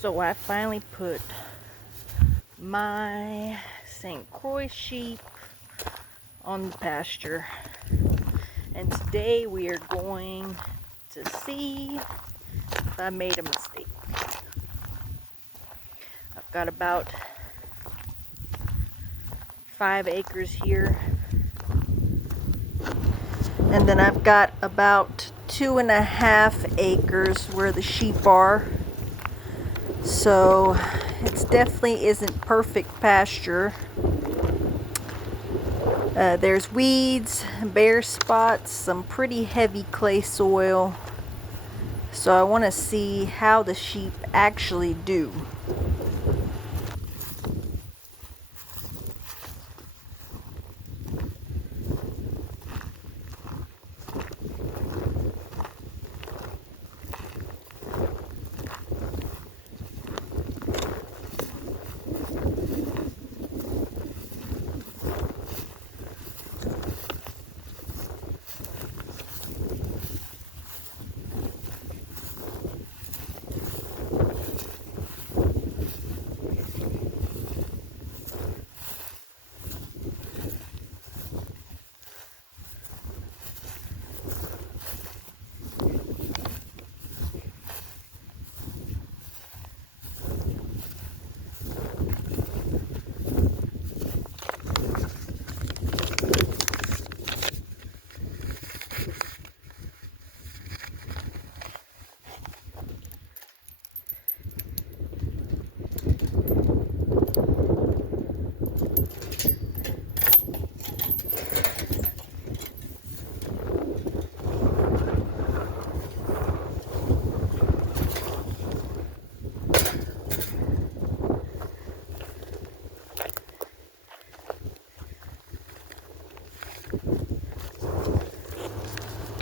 So I finally put my St. Croix sheep on the pasture, and today we are going to see if I made a mistake. I've got about 5 acres here, and then I've got about 2.5 acres where the sheep are. So it definitely isn't perfect pasture. There's weeds, bare spots, some pretty heavy clay soil. So I want to see how the sheep actually do.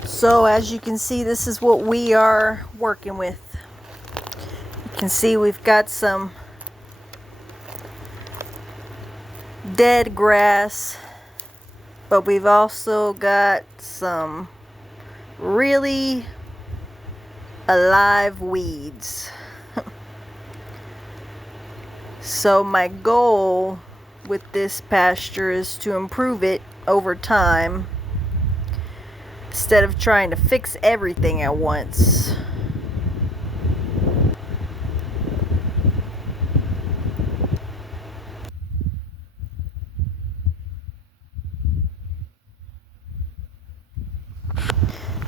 So as you can see, this is what we are working with. You can see we've got some dead grass, but we've also got some really alive weeds. So my goal with this pasture is to improve it over time instead of trying to fix everything at once.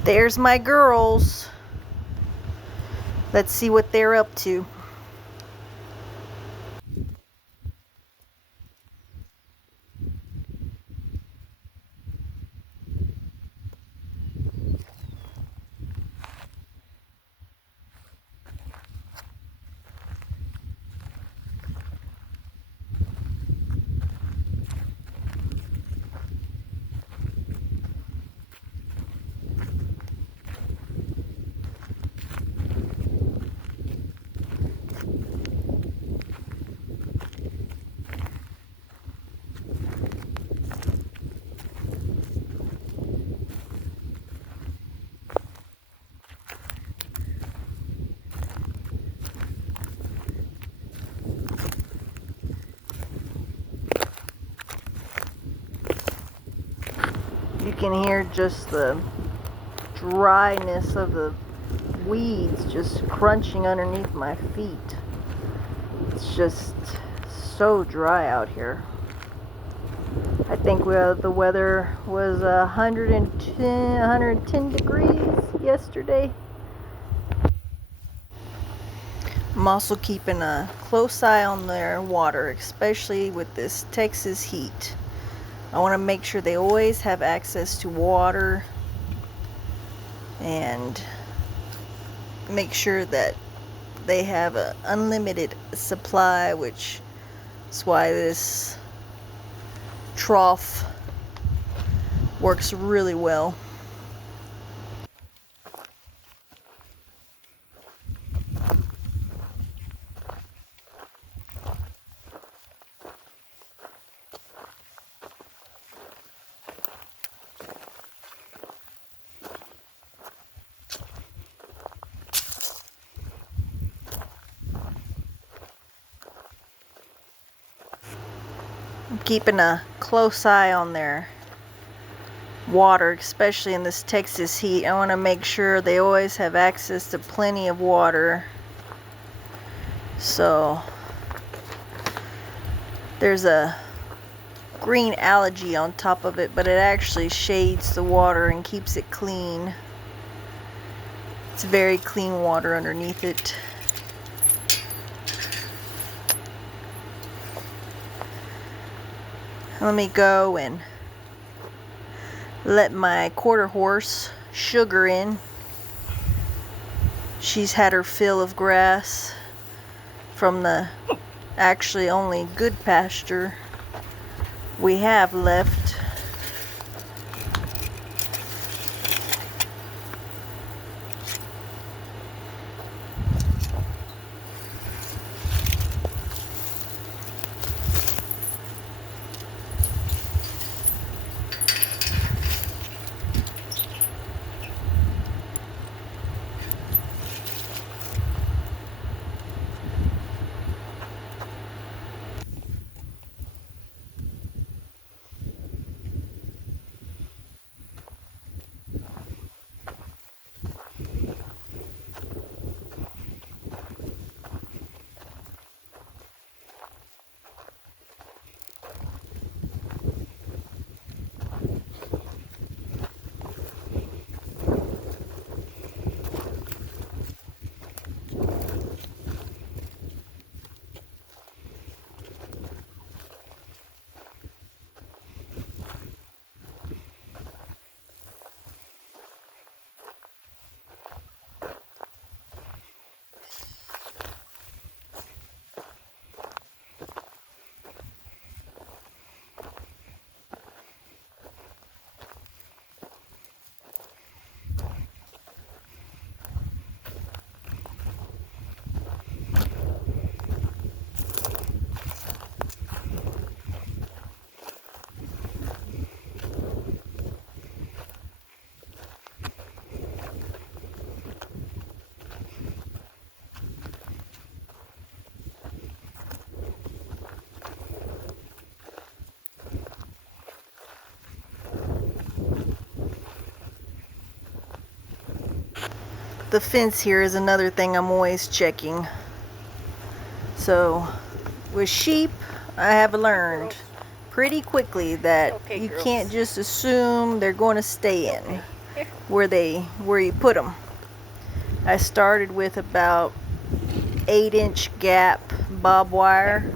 There's my girls. Let's see what they're up to. You can hear just the dryness of the weeds just crunching underneath my feet. It's just so dry out here. I think the weather was 110 degrees yesterday. I'm also keeping a close eye on their water, especially with this Texas heat. I want to make sure they always have access to water and make sure that they have an unlimited supply, which is why this trough works really well. I'm keeping a close eye on their water, especially in this Texas heat. I want to make sure they always have access to plenty of water. So there's a green algae on top of it, but it actually shades the water and keeps it clean. It's very clean water underneath it. Let me go and let my quarter horse Sugar in. She's had her fill of grass from the actually only good pasture we have left. The fence here is another thing I'm always checking. So with sheep, I have learned pretty quickly that you can't just assume they're going to stay in where you put them. I started with about 8-inch gap bob wire,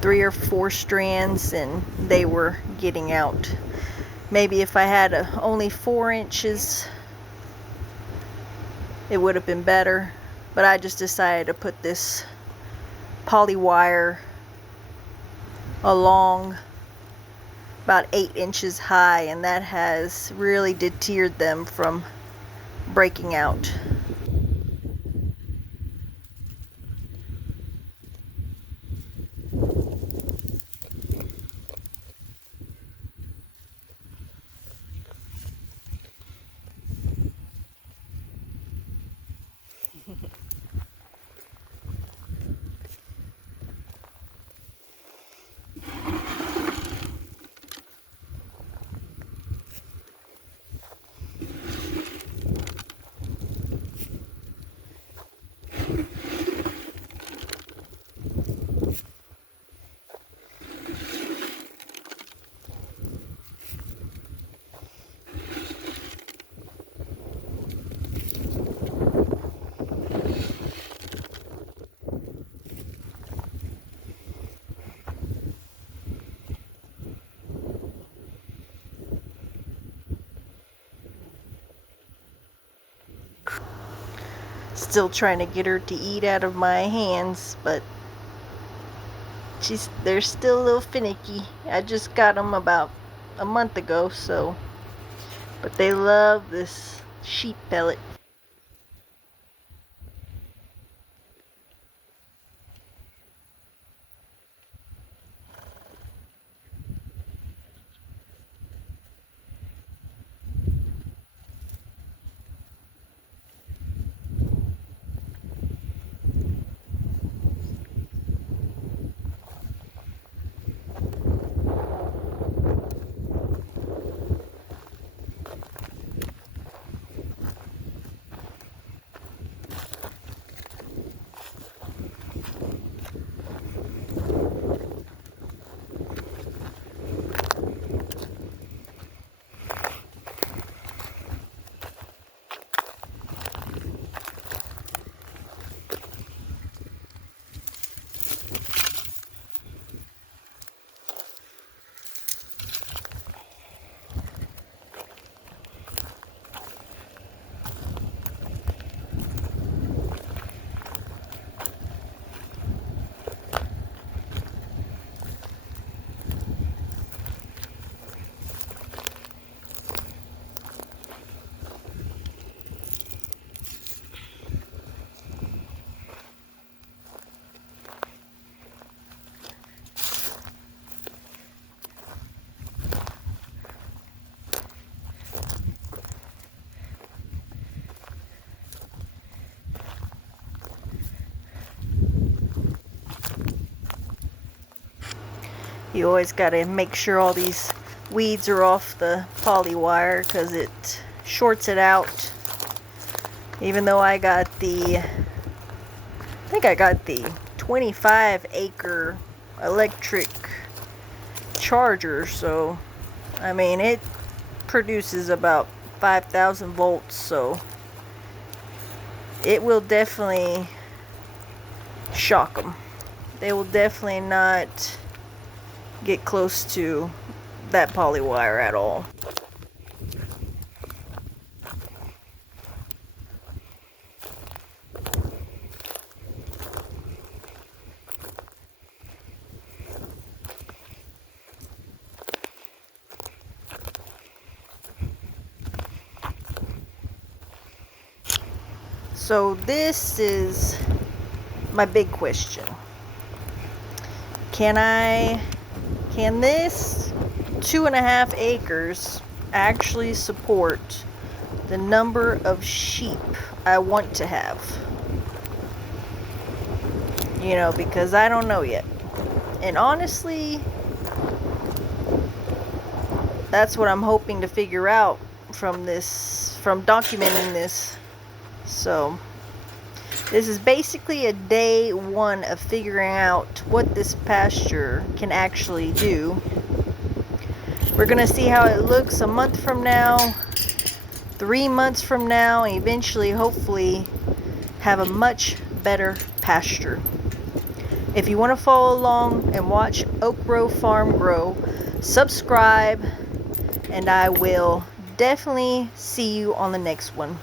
3 or 4 strands, and they were getting out. Maybe if I had only 4 inches, it would have been better, but I just decided to put this poly wire along about 8 inches high, and that has really deterred them from breaking out. Still trying to get her to eat out of my hands, but they're still a little finicky. I just got them about a month ago, so, but they love this sheep pellet. You always got to make sure all these weeds are off the poly wire because it shorts it out. Even though I think I got the 25 acre electric charger, so I mean it produces about 5,000 volts, so it will definitely shock them. They will definitely not get close to that poly wire at all. So this is my big question. Can this 2.5 acres actually support the number of sheep I want to have? You know, because I don't know yet. And honestly, that's what I'm hoping to figure out from documenting this. So this is basically a day one of figuring out what this pasture can actually do. We're gonna see how it looks a month from now, 3 months from now, and eventually hopefully have a much better pasture. If you want to follow along and watch Oak Grove Farm grow, subscribe, and I will definitely see you on the next one.